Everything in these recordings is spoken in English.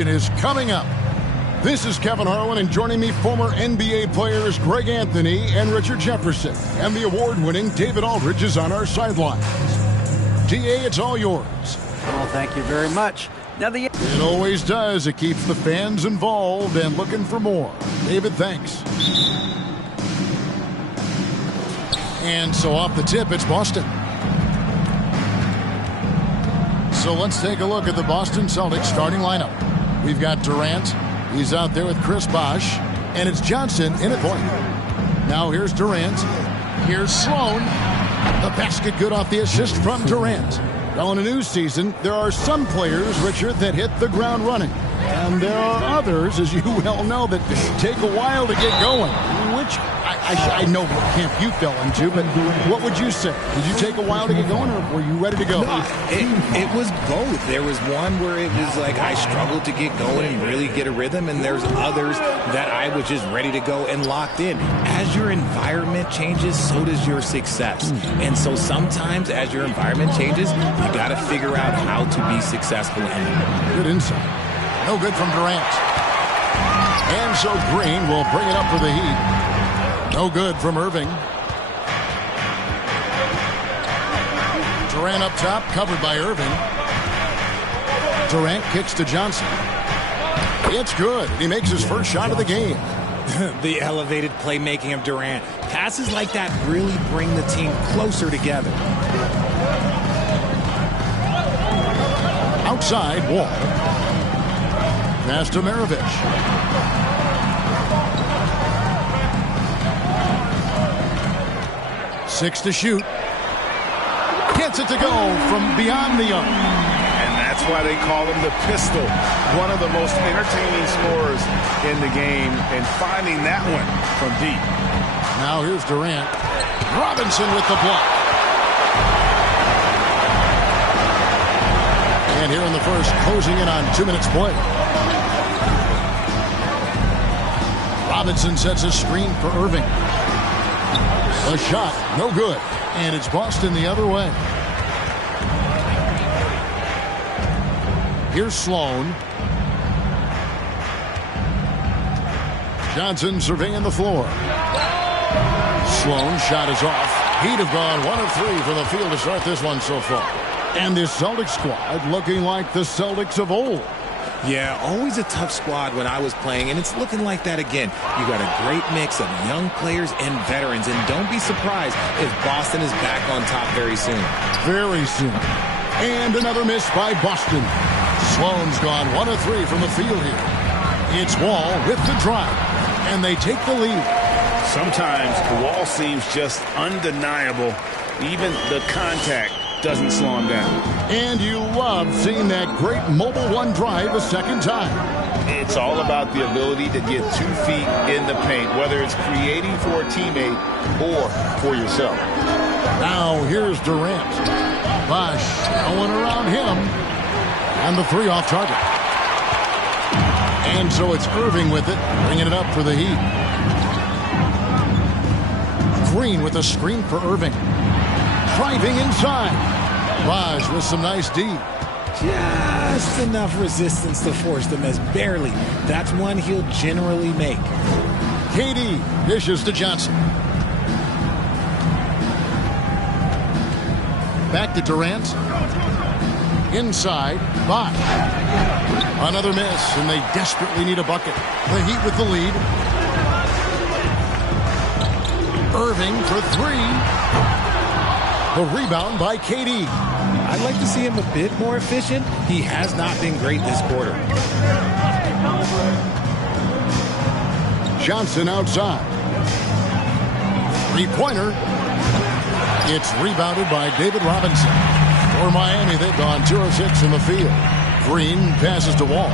Is coming up. This is Kevin Harlan, and joining me, former NBA players Greg Anthony and Richard Jefferson. And the award-winning David Aldridge is on our sidelines. DA, it's all yours. Well, thank you very much. Now it always does. It keeps the fans involved and looking for more. David, thanks. And so off the tip, it's Boston. So let's take a look at the Boston Celtics starting lineup. We've got Durant. He's out there with Chris Bosh. And it's Johnson in at point. Now here's Durant. Here's Sloan. The basket good off the assist from Durant. Well, in a new season, there are some players, Richard, that hit the ground running. And there are others, as you well know, that take a while to get going. Which I know what camp you fell into, but what would you say? Did you take a while to get going, or were you ready to go? No, it was both. There was one where it was like I struggled to get going and really get a rhythm, and there's others that I was just ready to go and locked in. As your environment changes, so does your success. And so sometimes as your environment changes, you got to figure out how to be successful in it. Good insight. No good from Durant. And so Green will bring it up for the Heat. No good from Irving. Durant up top, covered by Irving. Durant kicks to Johnson. It's good. He makes his first shot of the game. The elevated playmaking of Durant. Passes like that really bring the team closer together. Outside, Wall. Pass to Maravich. 6 to shoot. Gets it to go from beyond the arc. And that's why they call him the pistol. One of the most entertaining scorers in the game, and finding that one from deep. Now here's Durant. Robinson with the block. And here in the first, closing in on 2 minutes play. Robinson sets a screen for Irving. A shot, no good. And it's Boston the other way. Here's Sloan. Johnson surveying the floor. Sloan shot is off. He'd have gone 1 of 3 from the field to start this one so far. And this Celtics squad looking like the Celtics of old. Yeah, always a tough squad when I was playing, and it's looking like that again. You got a great mix of young players and veterans, and don't be surprised if Boston is back on top very soon. Very soon. And another miss by Boston. Sloan's gone 1 of 3 from the field here. It's Wall with the drive, and they take the lead. Sometimes Wall seems just undeniable. Even the contact doesn't slow him down. And you love seeing that great mobile one drive a second time. It's all about the ability to get 2 feet in the paint, whether it's creating for a teammate or for yourself. Now here's Durant. Bosh going around him. And the 3 off target. And so it's Irving with it, bringing it up for the Heat. Green with a screen for Irving. Driving inside. Bosh with some nice D. Just enough resistance to force them as barely. That's one he'll generally make. KD dishes to Johnson. Back to Durant. Inside. Bosh. Another miss, and they desperately need a bucket. The Heat with the lead. Irving for 3. The rebound by KD. I'd like to see him a bit more efficient. He has not been great this quarter. Johnson outside. 3-pointer. It's rebounded by David Robinson. For Miami, they've gone 2 of 6 in the field. Green passes to Wall.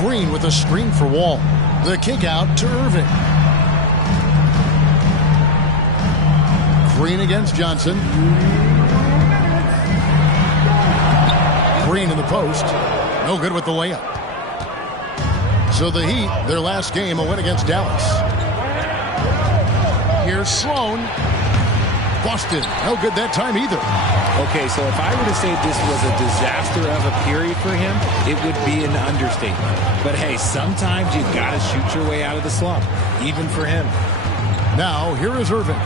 Green with a screen for Wall. The kick out to Irving. Green against Johnson. Green in the post. No good with the layup. So the Heat, their last game, a win against Dallas. Here's Sloan. Boston, no good that time either. Okay, so if I were to say this was a disaster of a period for him, it would be an understatement. But hey, sometimes you got to shoot your way out of the slump, even for him. Now, here is Irving.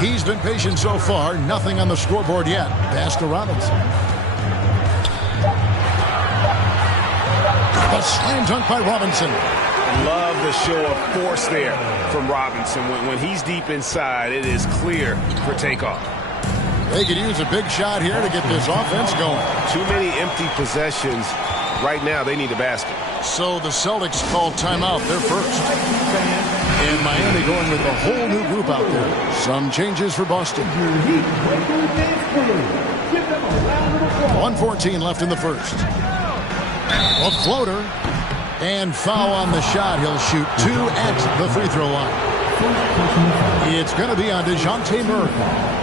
He's been patient so far. Nothing on the scoreboard yet. Pass to Robinson. A slam dunk by Robinson. Love the show of force there from Robinson. When he's deep inside, it is clear for takeoff. They could use a big shot here to get this offense going. Too many empty possessions. Right now, they need a basket. So the Celtics call timeout. They're first. And Miami going with a whole new group out there. Some changes for Boston. 1:14 left in the first. A floater. And foul on the shot. He'll shoot 2 at the free throw line. It's going to be on DeJounte Murray.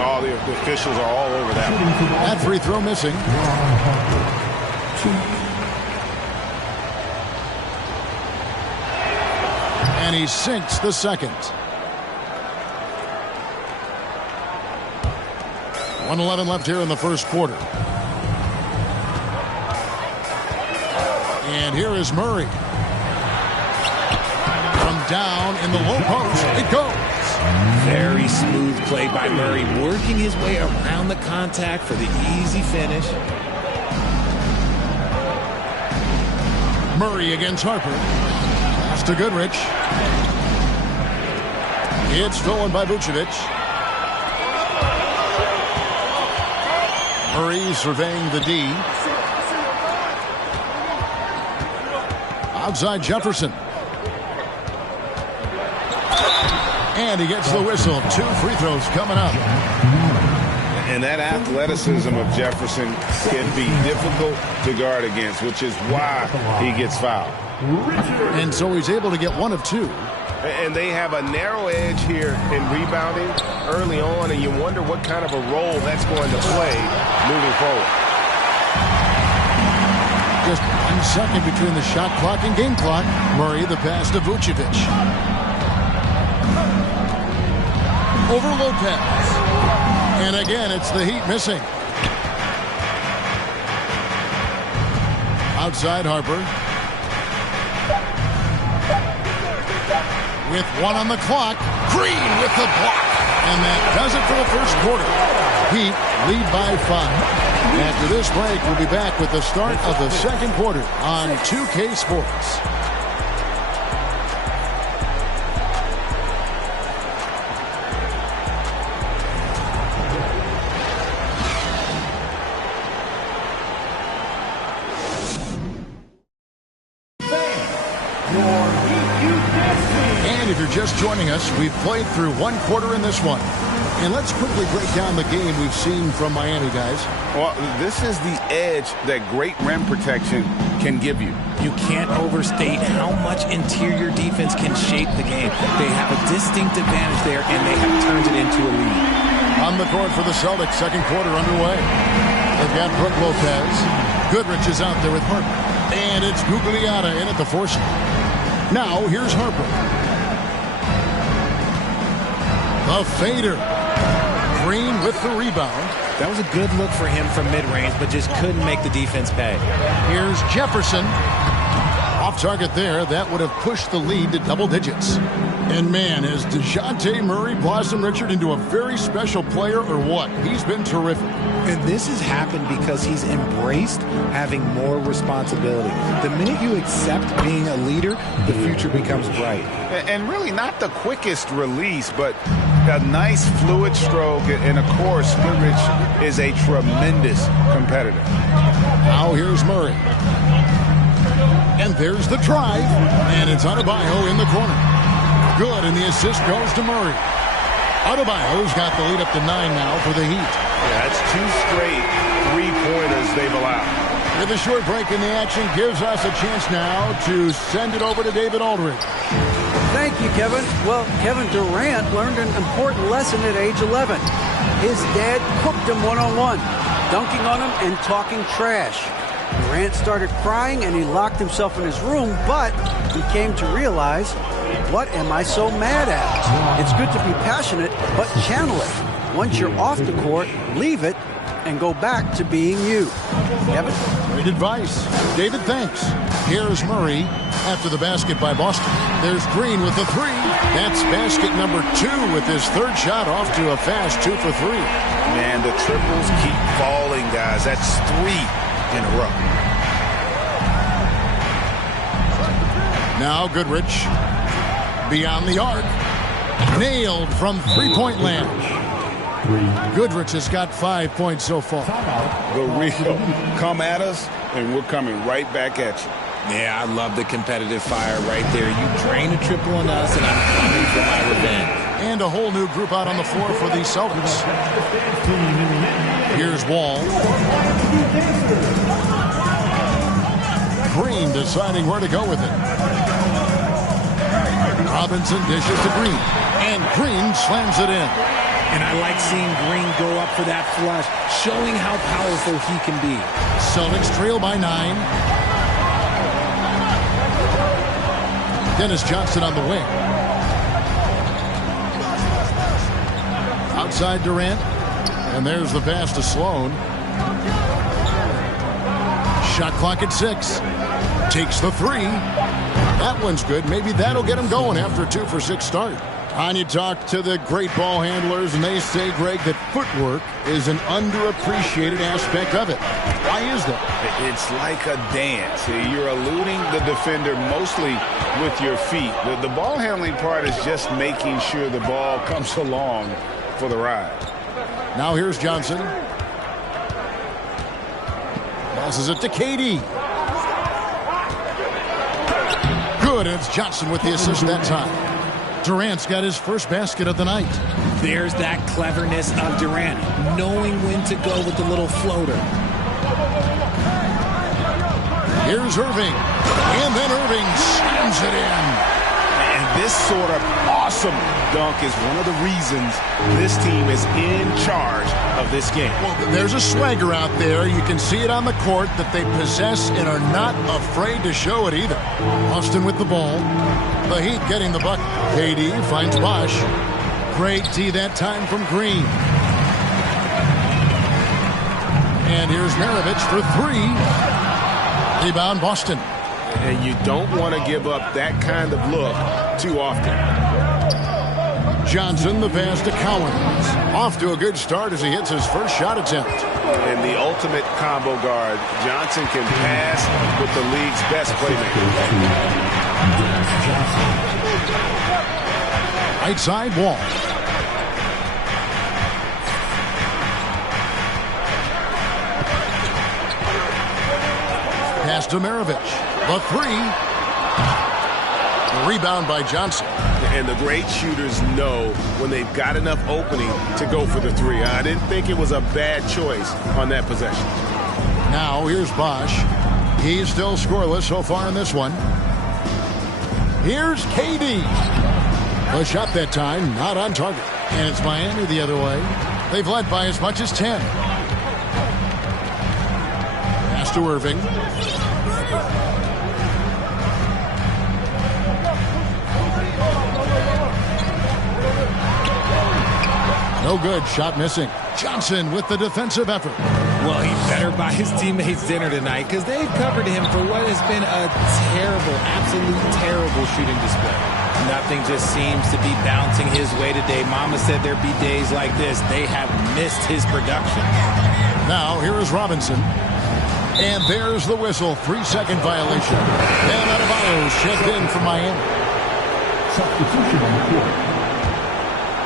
Oh, the officials are all over that one. That free throw missing. And he sinks the second. 1:11 left here in the first quarter. And here is Murray. From down in the low post, it goes. Very smooth play by Murray, working his way around the contact for the easy finish. Murray against Harper. Pass to Goodrich. It's stolen by Vucevic. Murray surveying the D. Outside Jefferson. And he gets the whistle. 2 free throws coming up. And that athleticism of Jefferson can be difficult to guard against, which is why he gets fouled. And so he's able to get 1 of 2. And they have a narrow edge here in rebounding early on, and you wonder what kind of a role that's going to play moving forward. Just 1 second between the shot clock and game clock. Murray the pass to Vucevic. Over Lopez. And again, it's the Heat missing. Outside Harper. With 1 on the clock. Green with the block. And that does it for the first quarter. Heat lead by 5. After this break, we'll be back with the start of the second quarter on 2K Sports. And if you're just joining us, we've played through 1 quarter in this one. And let's quickly break down the game we've seen from Miami, guys. Well, this is the edge that great rim protection can give you. You can't overstate how much interior defense can shape the game. They have a distinct advantage there, and they have turned it into a lead. On the court for the Celtics, second quarter underway. They've got Brook Lopez. Goodrich is out there with Harper. And it's Gugliotta in at the forcing. Now, here's Harper. The fader. Green with the rebound. That was a good look for him from mid-range, but just couldn't make the defense pay. Here's Jefferson. Off target there. That would have pushed the lead to double digits. And man, has DeJounte Murray blossomed Richard into a very special player or what? He's been terrific. And this has happened because he's embraced having more responsibility. The minute you accept being a leader, the future becomes bright. And really not the quickest release, but a nice fluid stroke. And of course, Goodrich is a tremendous competitor. Now here's Murray. And there's the drive. And it's Adebayo in the corner. Good, and the assist goes to Murray. Adebayo's got the lead up to 9 now for the Heat. Yeah, that's 2 straight 3-pointers they've allowed. With a short break in the action, gives us a chance now to send it over to David Aldridge. Thank you, Kevin. Well, Kevin Durant learned an important lesson at age 11. His dad cooked him one-on-one, dunking on him and talking trash. Durant started crying and he locked himself in his room, but he came to realize, what am I so mad at? It's good to be passionate, but channel it. Once you're off the court, leave it and go back to being you. Kevin? Great advice. David, thanks. Here's Murray after the basket by Boston. There's Green with the three. That's basket number 2 with his third shot off to a fast 2 for 3. Man, the triples keep falling, guys. That's 3 in a row. Now Goodrich beyond the arc. Nailed from three-point land. Goodrich has got 5 points so far. The real come at us, and we're coming right back at you. Yeah, I love the competitive fire right there. You drain a triple on us, and I'm coming for my revenge. And a whole new group out on the floor for the Celtics. Here's Wall. Green deciding where to go with it. Robinson dishes to Green. And Green slams it in. And I like seeing Green go up for that flush, showing how powerful he can be. Celtics trail by 9. Dennis Johnson on the wing. Outside Durant. And there's the pass to Sloan. Shot clock at 6. Takes the 3. That one's good. Maybe that'll get him going after a 2 for 6 start. And you talk to the great ball handlers, and they say, Greg, that footwork is an underappreciated aspect of it. Why is that? It's like a dance. You're eluding the defender mostly with your feet. The ball handling part is just making sure the ball comes along for the ride. Now here's Johnson. Passes it to KD. Good, and it's Johnson with the assist that time. Durant's got his first basket of the night. There's that cleverness of Durant, knowing when to go with the little floater. Here's Irving. And then Irving slams it in. And this sort of awesome dunk is one of the reasons this team is in charge of this game. Well, there's a swagger out there. You can see it on the court that they possess and are not afraid to show it either. Austin with the ball. The Heat getting the bucket. KD finds Bosh. Great D that time from Green. And here's Maravich for 3. Rebound Boston. And you don't want to give up that kind of look too often. Johnson, the pass to Cowens. Off to a good start as he hits his first shot attempt. And the ultimate combo guard. Johnson can pass with the league's best playmaker. Right side Wall. Pass to Maravich. The 3. Rebound by Johnson. And the great shooters know when they've got enough opening to go for the 3. I didn't think it was a bad choice on that possession. Now here's Bosh. He's still scoreless so far in this one. Here's KD. The shot that time, not on target. And it's Miami the other way. They've led by as much as 10. Pass to Irving. No good. Shot missing. Johnson with the defensive effort. Well, he better buy his teammates dinner tonight because they've covered him for what has been a terrible, absolute terrible shooting display. Nothing just seems to be bouncing his way today. Mama said there'd be days like this. They have missed his production. Now, here is Robinson. And there's the whistle. 3-second violation. And Adebayo checked in for Miami. Substitution on the court.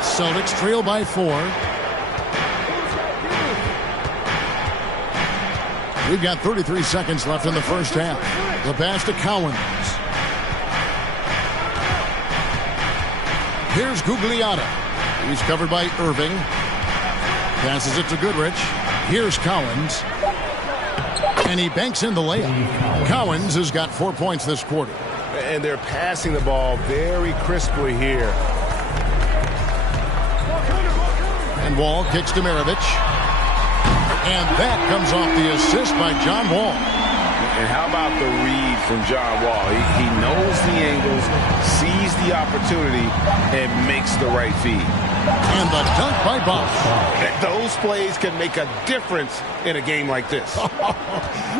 Celtics trail by 4. We've got 33 seconds left in the first half. The pass to Cowens. Here's Gugliotta. He's covered by Irving. Passes it to Goodrich. Here's Cowens. And he banks in the layup. Cowens has got 4 points this quarter. And they're passing the ball very crisply here. And Wall kicks to Maravich. And that comes off the assist by John Wall. And how about the read from John Wall? He knows the angles, sees the opportunity, and makes the right feed. And the dunk by Bosh. Those plays can make a difference in a game like this.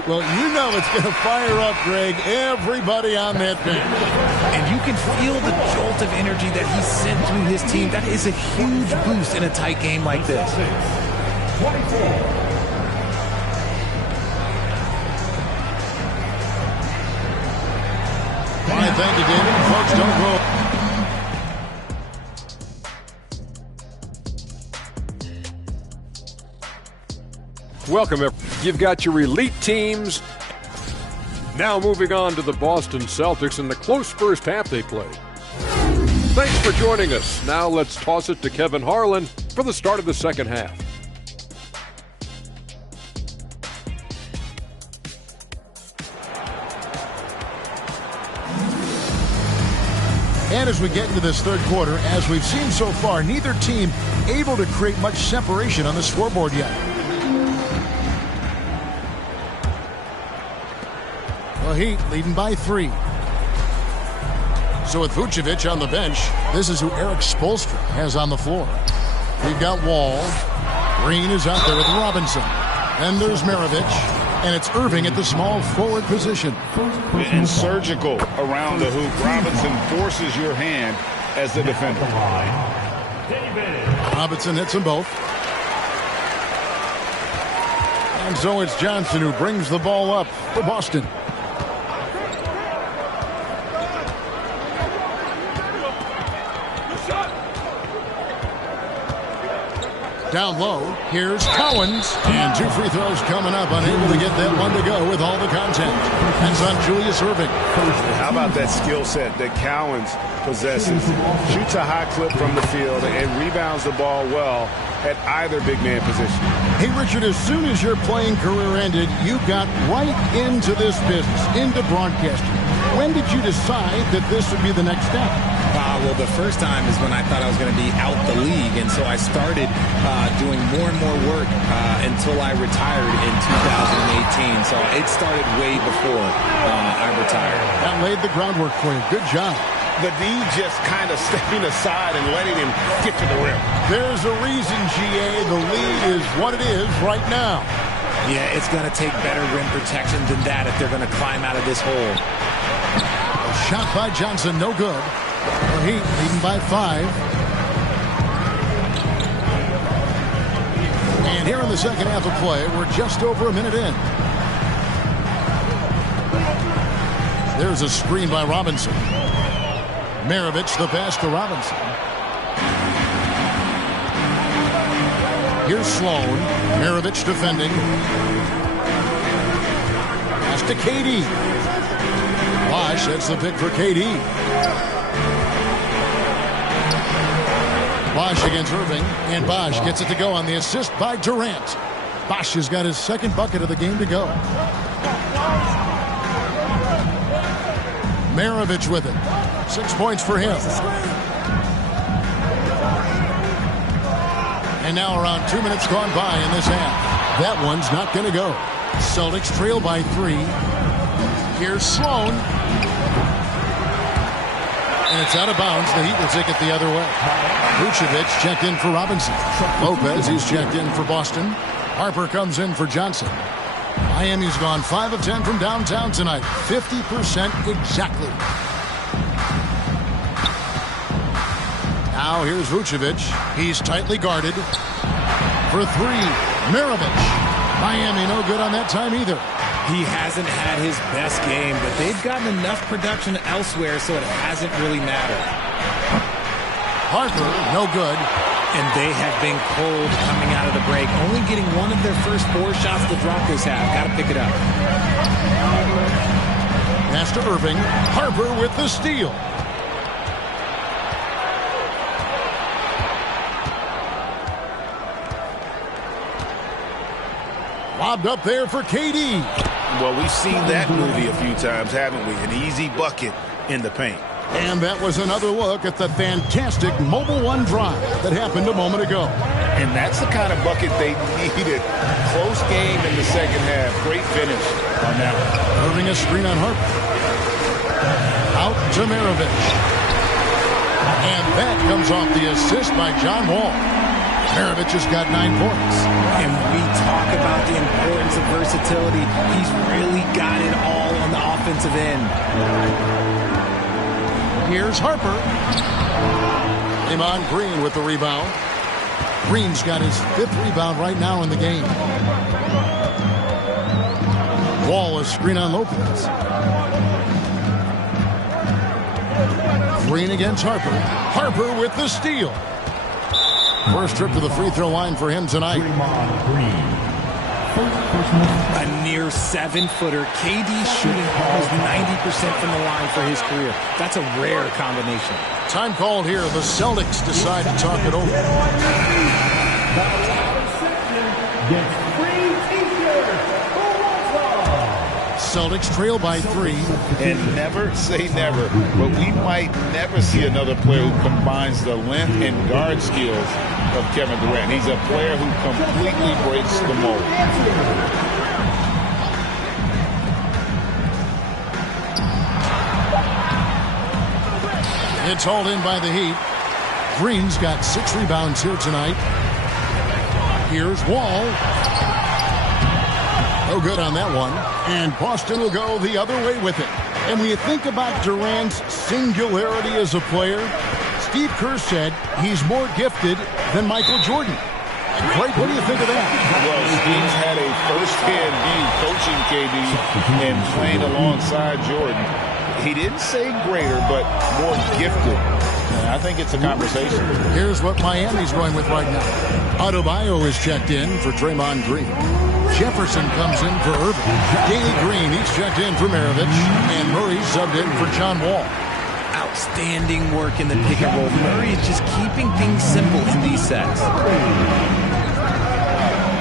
Well, you know it's going to fire up, Greg, everybody on that bench. And you can feel the jolt of energy that he sent through his team. That is a huge boost in a tight game like this. 24. All right, thank you, David. Folks, don't go. Welcome, everyone. You've got your elite teams. Now moving on to the Boston Celtics and the close first half they played. Thanks for joining us. Now let's toss it to Kevin Harlan for the start of the second half. And as we get into this third quarter, as we've seen so far, neither team able to create much separation on the scoreboard yet. Well, Heat leading by 3. So with Vucevic on the bench, this is who Eric Spoelstra has on the floor. We've got Wall. Green is out there with Robinson. And there's Maravich. And it's Irving at the small forward position. And surgical around the hoop. Robinson forces your hand as the defender. Robinson hits them both. And so it's Johnson who brings the ball up for Boston. Down low, here's Cowens. And 2 free throws coming up, unable to get that one to go with all the contact. Ends on Julius Irving. How about that skill set that Cowens possesses? Shoots a high clip from the field and rebounds the ball well at either big man position. Hey, Richard, as soon as your playing career ended, you got right into this business, into broadcasting. When did you decide that this would be the next step? Well, the first time is when I thought I was going to be out the league, and so I started doing more and more work until I retired in 2018. So it started way before I retired. That laid the groundwork for you. Good job. The D just kind of stepping aside and letting him get to the rim. There's a reason, GA, the lead is what it is right now. Yeah, it's going to take better rim protection than that if they're going to climb out of this hole. A shot by Johnson, no good. The Heat leading by 5. And here in the second half of play, we're just over a minute in. There's a screen by Robinson. Maravich, the pass to Robinson. Here's Sloan. Maravich defending. Pass to KD. Bosh, that's the pick for KD. Bosh against Irving, and Bosh gets it to go on the assist by Durant. Bosh has got his second bucket of the game to go. Maravich with it. 6 points for him. And now around 2 minutes gone by in this half. That one's not going to go. Celtics trail by 3. Here's Sloan. And it's out of bounds. The Heat will take it the other way. Vucevic checked in for Robinson. Lopez, he's checked in for Boston. Harper comes in for Johnson. Miami's gone 5 of 10 from downtown tonight. 50% exactly. Now here's Vucevic. He's tightly guarded. For 3, Maravich. Miami no good on that time either. He hasn't had his best game, but they've gotten enough production elsewhere, so it hasn't really mattered. Harper, no good. And they have been cold coming out of the break, only getting one of their first 4 shots to drop this half. Got to pick it up. Pass to Irving. Harper with the steal. Lobbed up there for KD. Well, we've seen that movie a few times, haven't we? An easy bucket in the paint. And that was another look at the fantastic Mobile One drive that happened a moment ago. And that's the kind of bucket they needed. Close game in the second half. Great finish on that one. Irving a screen on Harper. Out to Maravich. And that comes off the assist by John Wall. Maravich has got 9 points. And we talk about the importance of versatility. He's really got it all on the offensive end. Here's Harper. Draymond Green with the rebound. Green's got his 5th rebound right now in the game. Wall is screen on Lopez. Green against Harper. Harper with the steal. First trip to the free throw line for him tonight. A near 7-footer. KD shooting almost 90% from the line for his career. That's a rare combination. Time called here. The Celtics decide to talk it over. Celtics trail by 3. And never say never, but we might never see another player who combines the length and guard skills of Kevin Durant. He's a player who completely breaks the mold. It's hauled in by the Heat. Green's got 6 rebounds here tonight. Here's Wall. No good on that one. And Boston will go the other way with it. And when you think about Durant's singularity as a player, Steve Kerr said he's more gifted than Michael Jordan. Greg, what do you think of that? Well, Steve's had a first-hand view coaching KD and playing alongside Jordan. He didn't say greater, but more gifted. And I think it's a conversation. Here's what Miami's going with right now. Adebayo is checked in for Draymond Green. Jefferson comes in for Irving. Danny Green, he's checked in for Maravich. And Murray subbed in for John Wall. Outstanding work in the pick and roll. Murray is just keeping things simple in these sets.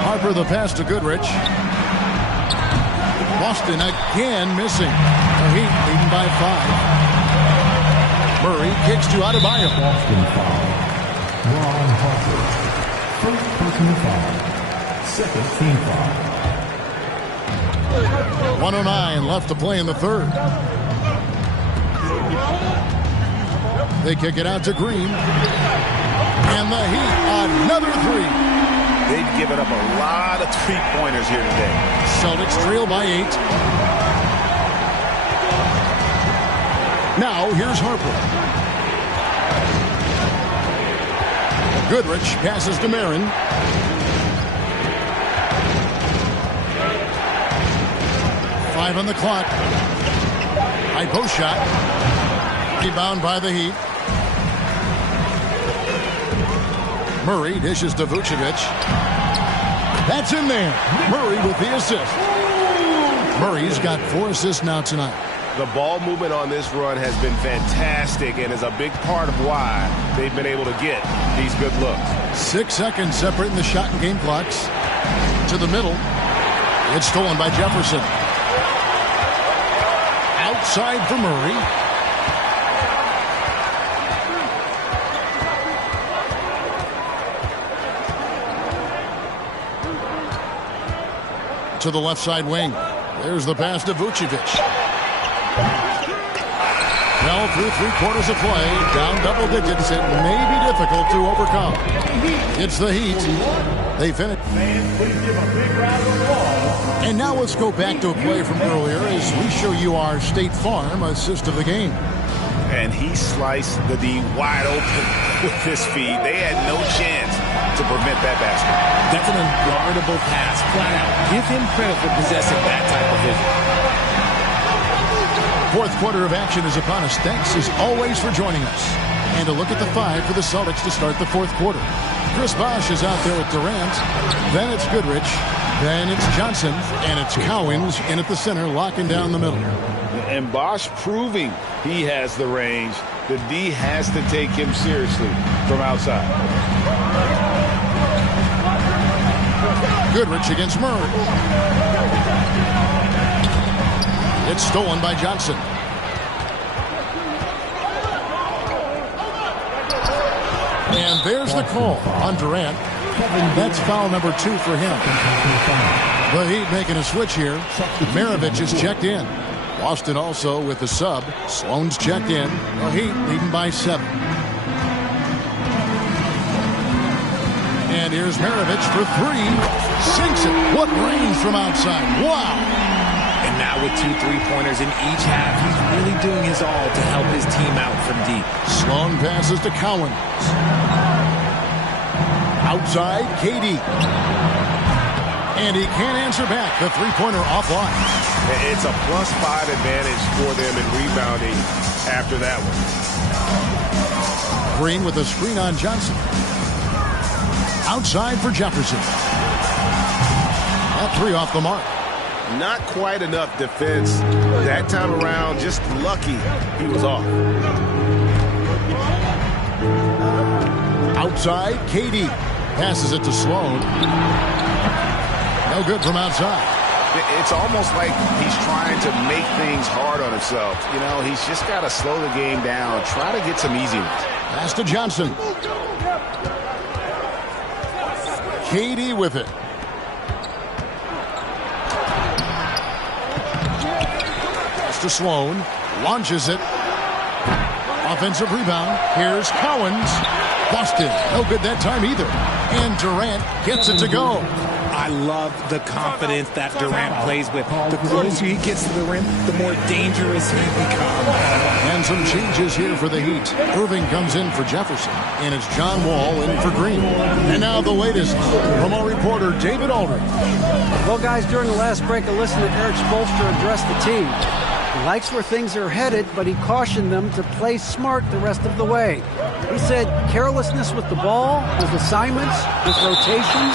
Harper the pass to Goodrich. Boston again missing. The Heat leading by 5. Murray kicks to Adebayo. Boston foul. Ron Harper. First personal foul. Second team foul. 1:09 left to play in the third. They kick it out to Green. And the Heat, another 3. They've given up a lot of three-pointers here today. Celtics trail by 8. Now, here's Harper. Goodrich passes to Marin. Five on the clock. High post shot. Rebound by the Heat. Murray dishes to Vucevic. That's in there. Murray with the assist. Murray's got 4 assists now tonight. The ball movement on this run has been fantastic and is a big part of why they've been able to get these good looks. 6 seconds separating the shot and game clocks. To the middle. It's stolen by Jefferson. Outside for Murray. To the left side wing. There's the pass to Vucevic. Well, through 3/4 of play, down double digits, it may be difficult to overcome. It's the Heat. They finish. And now let's go back to a play from earlier as we show you our State Farm assist of the game. And he sliced the D wide open with his feet. They had no chance to prevent that basket. That's an unguardable pass, flat out. Give him credit for possessing that type of vision. Fourth quarter of action is upon us. Thanks as always for joining us. And a look at the 5 for the Celtics to start the fourth quarter. Chris Bosh is out there with Durant. Then it's Goodrich. Then it's Johnson. And it's Cowens in at the center, locking down the middle. And Bosh proving he has the range. The D has to take him seriously from outside. Goodrich against Murray. It's stolen by Johnson. And there's the call on Durant. That's foul number 2 for him. The Heat making a switch here. Maravich is checked in. Boston also with the sub. Sloan's checked in. The Heat leading by 7. And here's Maravich for 3. Sinks it. What range from outside. Wow. And now with 2 3-pointers in each half, he's really doing his all to help his team out from deep. Sloan passes to Cowens. Outside, KD. And he can't answer back. The three-pointer offline. It's a +5 advantage for them in rebounding after that one. Green with a screen on Johnson. Outside for Jefferson. That 3 off the mark. Not quite enough defense that time around. Just lucky he was off. Outside, KD. Passes it to Sloan. No good from outside. It's almost like he's trying to make things hard on himself. You know, he's just got to slow the game down. Try to get some easy ones. Pass to Johnson. KD with it. Pass to Sloan. Launches it. Offensive rebound. Here's Cowens. Busted. No good that time either. And Durant gets it to go. I love the confidence that Durant plays with. The closer he gets to the rim, the more dangerous he becomes. And some changes here for the Heat. Irving comes in for Jefferson, and it's John Wall in for Green. And now the latest from our reporter, David Aldridge. Well, guys, during the last break, I listened to Eric Spoelstra address the team. He likes where things are headed, but he cautioned them to play smart the rest of the way. He said carelessness with the ball, with assignments, with rotations,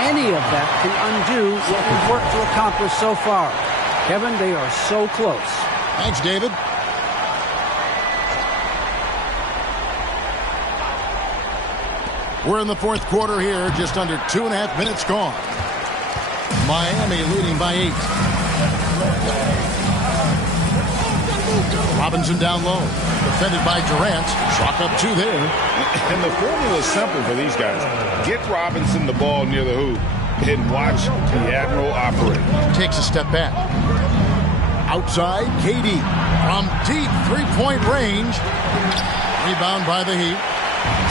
any of that can undo what we've worked to accomplish so far. Kevin, they are so close. Thanks, David. We're in the fourth quarter here, just under 2.5 minutes gone. Miami leading by 8. Robinson down low. Defended by Durant. Chalk up 2 there. And the formula is simple for these guys. Get Robinson the ball near the hoop and watch the Admiral operate. Takes a step back. Outside, KD. From deep three-point range. Rebound by the Heat.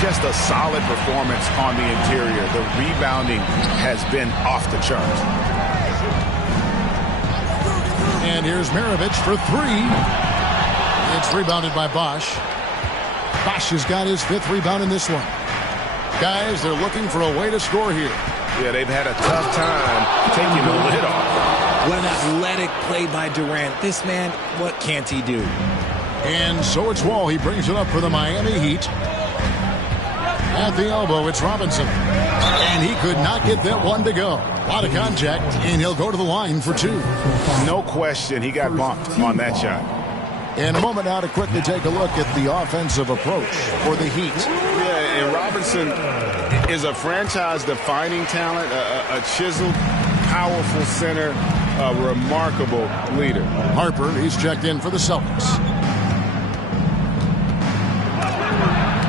Just a solid performance on the interior. The rebounding has been off the charts. And here's Maravich for 3. It's rebounded by Bosch. Bosch has got his 5th rebound in this one. Guys, they're looking for a way to score here. Yeah, they've had a tough time taking the lid off. What an athletic play by Durant. This man, what can't he do? And so it's Wall. He brings it up for the Miami Heat. At the elbow, it's Robinson. And he could not get that one to go. A lot of contact, and he'll go to the line for 2. No question, he got bumped on that shot. In a moment now to quickly take a look at the offensive approach for the Heat. Yeah, and Robinson is a franchise-defining talent, a chiseled, powerful center, a remarkable leader. Harper, he's checked in for the Celtics.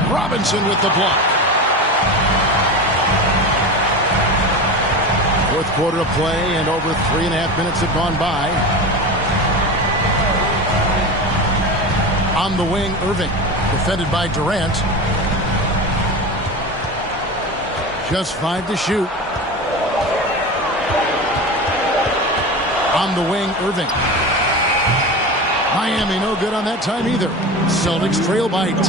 Robinson with the block. Fourth quarter of play, and over 3.5 minutes have gone by. On the wing, Irving, defended by Durant. Just 5 to shoot. On the wing, Irving. Miami no good on that time either. Celtics trail by 10.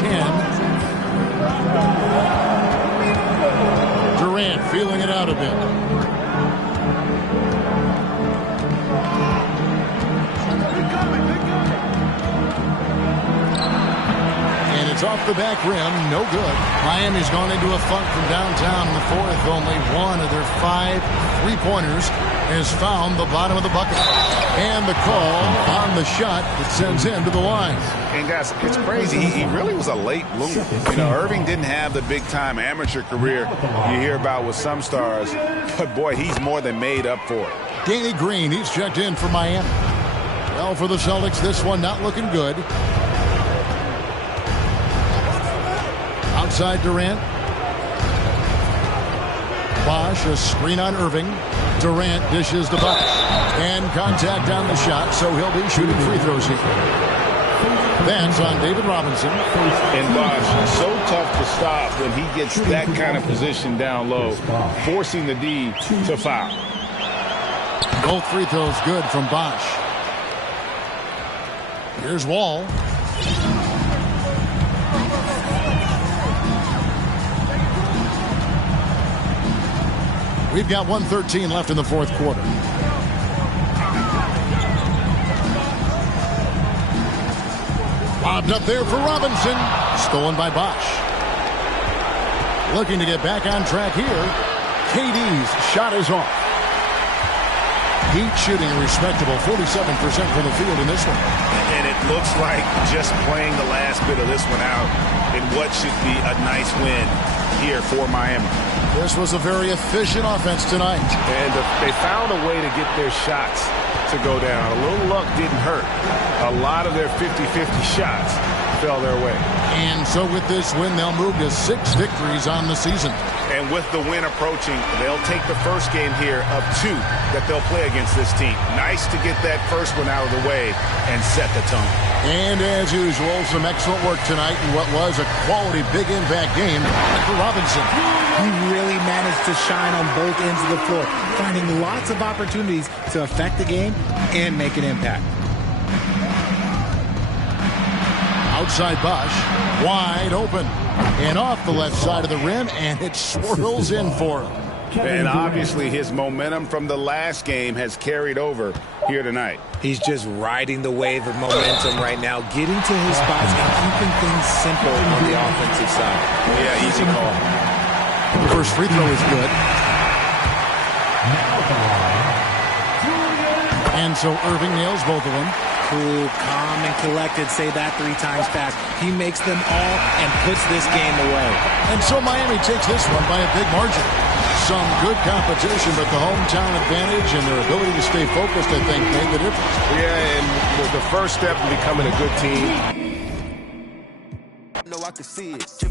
Durant feeling it out a bit. It's off the back rim, no good. Miami's gone into a funk from downtown in the fourth. Only one of their 5 three-pointers has found the bottom of the bucket. And the call on the shot that sends him to the line. And guys, it's crazy. He really was a late bloomer. You know, Irving didn't have the big-time amateur career you hear about with some stars. But, boy, he's more than made up for it. Danny Green, he's checked in for Miami. Well, for the Celtics, this one not looking good. Outside Durant. Bosch, a screen on Irving. Durant dishes the Bosh. And contact on the shot, so he'll be shooting free throws here. That's on David Robinson. And Bosh, so tough to stop when he gets that kind of position down low, forcing the D to foul. Both free throws good from Bosh. Here's Wall. We've got 1:13 left in the fourth quarter. Lobbed up there for Robinson. Stolen by Bosh. Looking to get back on track here. KD's shot is off. Heat shooting a respectable 47% from the field in this one. And it looks like just playing the last bit of this one out in what should be a nice win here for Miami. This was a very efficient offense tonight. And they found a way to get their shots to go down. A little luck didn't hurt. A lot of their 50-50 shots fell their way. And so with this win, they'll move to 6 victories on the season. And with the win approaching, they'll take the first game here of 2 that they'll play against this team. Nice to get that first one out of the way and set the tone. And as usual, some excellent work tonight in what was a quality big impact game for Robinson. He really managed to shine on both ends of the floor, finding lots of opportunities to affect the game and make an impact. Outside Bosh, wide open. And off the left side of the rim, and it swirls in for him. And obviously his momentum from the last game has carried over here tonight. He's just riding the wave of momentum right now, getting to his spots and keeping things simple on the offensive side. Yeah, easy call. The first free throw is good. And so Irving nails both of them. Cool, calm, and collected. Say that 3 times fast. He makes them all and puts this game away. And so Miami takes this one by a big margin. Some good competition, but the hometown advantage and their ability to stay focused, I think, made the difference. Yeah, and the first step in becoming a good team. No, I can see it.